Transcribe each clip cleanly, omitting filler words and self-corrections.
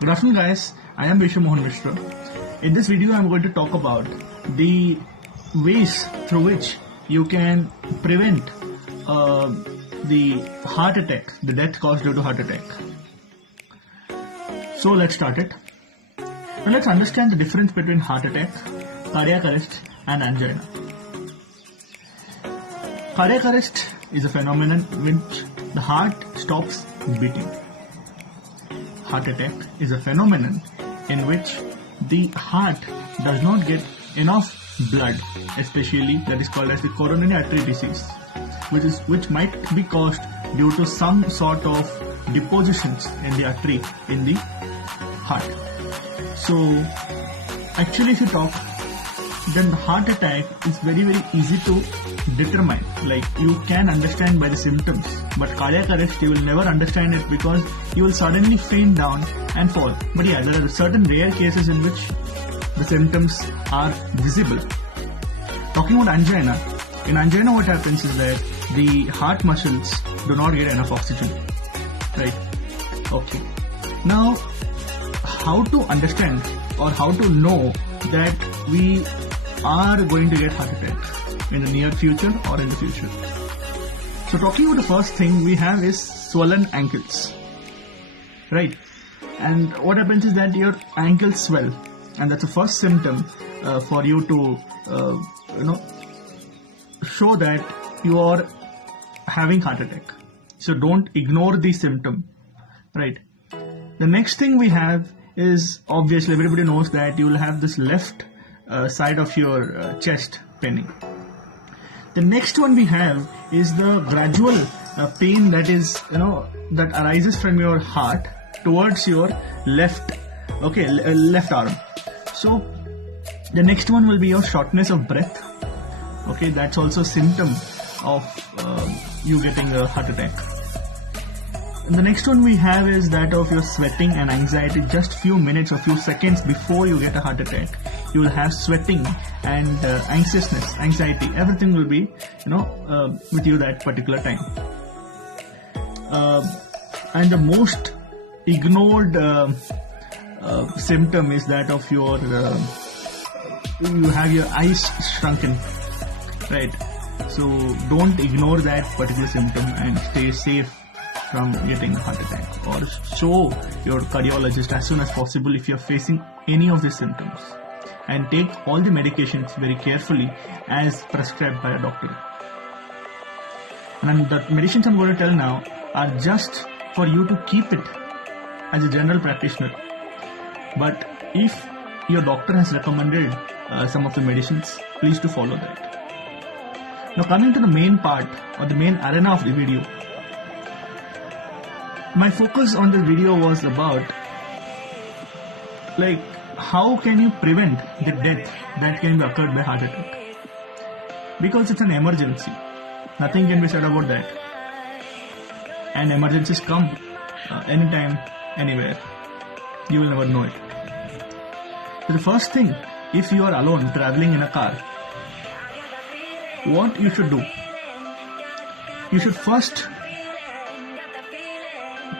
Good afternoon guys, I am Vishnu Mohan Mishra. In this video I am going to talk about the ways through which you can prevent the heart attack, the death caused due to heart attack. So let's start it. Now let's understand the difference between heart attack, cardiac arrest and angina. Cardiac arrest is a phenomenon in which the heart stops beating. Heart attack is a phenomenon in which the heart does not get enough blood, especially that is called as the coronary artery disease, which might be caused due to some sort of depositions in the artery in the heart. So actually if you talk, then heart attack is very easy to determine. Like you can understand by the symptoms, but cardiac arrest you will never understand it because you will suddenly faint down and fall. But yeah, there are certain rare cases in which the symptoms are visible. Talking about angina, in angina what happens is that the heart muscles do not get enough oxygen, right? Okay. Now, how to understand or how to know that we are going to get heart attack in the near future or in the future? So talking about the first thing we have is swollen ankles, right? And what happens is that your ankles swell, and that's the first symptom for you to show that you are having heart attack. So don't ignore the symptom, right? The next thing we have is, obviously everybody knows that you will have this left side of your chest paining. The next one we have is the gradual pain that is that arises from your heart towards your left arm. So the next one will be your shortness of breath. Okay, that's also a symptom of you getting a heart attack. And the next one we have is that of your sweating and anxiety. Just few minutes or few seconds before you get a heart attack, you will have sweating and anxiousness, anxiety. Everything will be with you that particular time. And the most ignored symptom is that of your you have your eyes shrunken, right? So don't ignore that particular symptom and stay safe from getting a heart attack, or show your cardiologist as soon as possible if you are facing any of these symptoms, and take all the medications very carefully as prescribed by a doctor. And the medicines I'm going to tell now are just for you to keep it as a general practitioner, but if your doctor has recommended some of the medicines, please do follow that. Now coming to the main part or the main arena of the video, my focus on this video was about how can you prevent the death that can be occurred by heart attack, because it's an emergency. Nothing can be said about that, and emergencies come anytime, anywhere. You will never know it. So the first thing, if you are alone traveling in a car, what you should do, you should first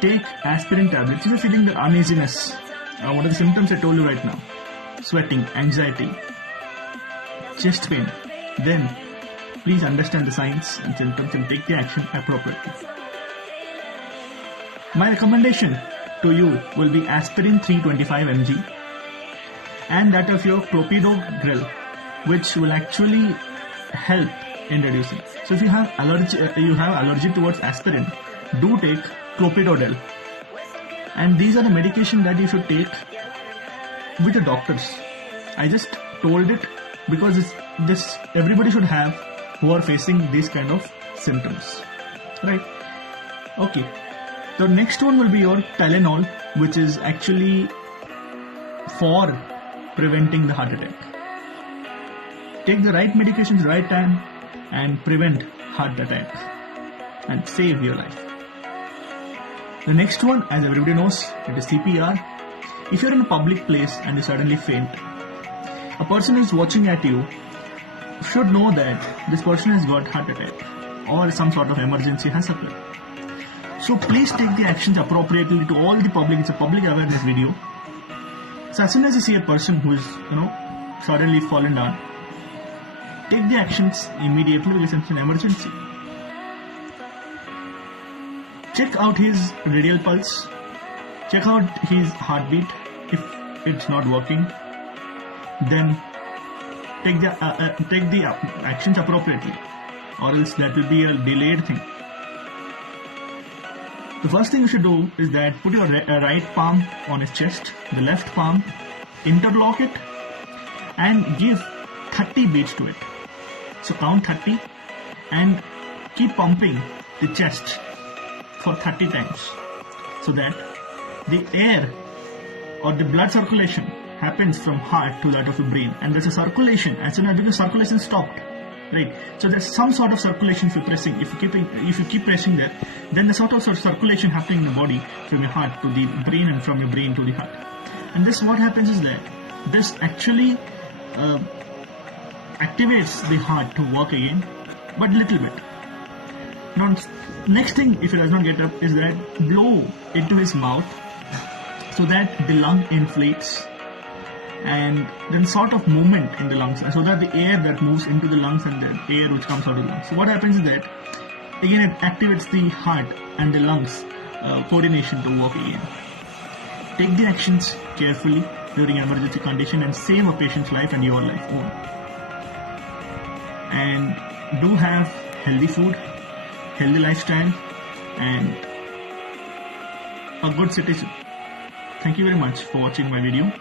take aspirin tablets. If you're feeling the uneasiness, what are the symptoms I told you right now? Sweating, anxiety, chest pain. Then please understand the signs and symptoms and take the action appropriately. My recommendation to you will be aspirin 325 mg and that of your clopidogrel, which will actually help in reducing. So if you have allergy towards aspirin, do take clopidogrel, and these are the medication that you should take with the doctors. I just told it because this everybody should have who are facing these kind of symptoms, right? Okay, the next one will be your Tylenol, which is actually for preventing the heart attack. Take the right medications right time and prevent heart attack and save your life. The next one, as everybody knows, it is CPR. If you're in a public place and you suddenly faint, a person who is watching at you should know that this person has got heart attack or some sort of emergency has occurred. So please take the actions appropriately to all the public. It's a public awareness video. So as soon as you see a person who is, suddenly fallen down, take the actions immediately because it's an emergency. Check out his radial pulse. Check out his heartbeat. If it's not working, then take the actions appropriately, or else that will be a delayed thing. The first thing you should do is that put your right palm on his chest, the left palm, interlock it, and give 30 beats to it. So count 30 and keep pumping the chest for 30 times, so that the air or the blood circulation happens from heart to that of the brain, and there's a circulation as soon as because circulation stopped, right? So there's some sort of circulation if you're pressing. If you keep pressing there, then the sort of circulation happening in the body from your heart to the brain and from your brain to the heart. And this what happens is that this actually activates the heart to work again, but little bit. Now, next thing, if it does not get up, is that blow into his mouth so that the lung inflates, and then sort of movement in the lungs, so that the air that moves into the lungs and the air which comes out of the lungs. So what happens is that again it activates the heart and the lungs coordination to work again. Take the actions carefully during emergency condition and save a patient's life and your life own. And do have healthy food, healthy lifestyle, and a good citizen. Thank you very much for watching my video.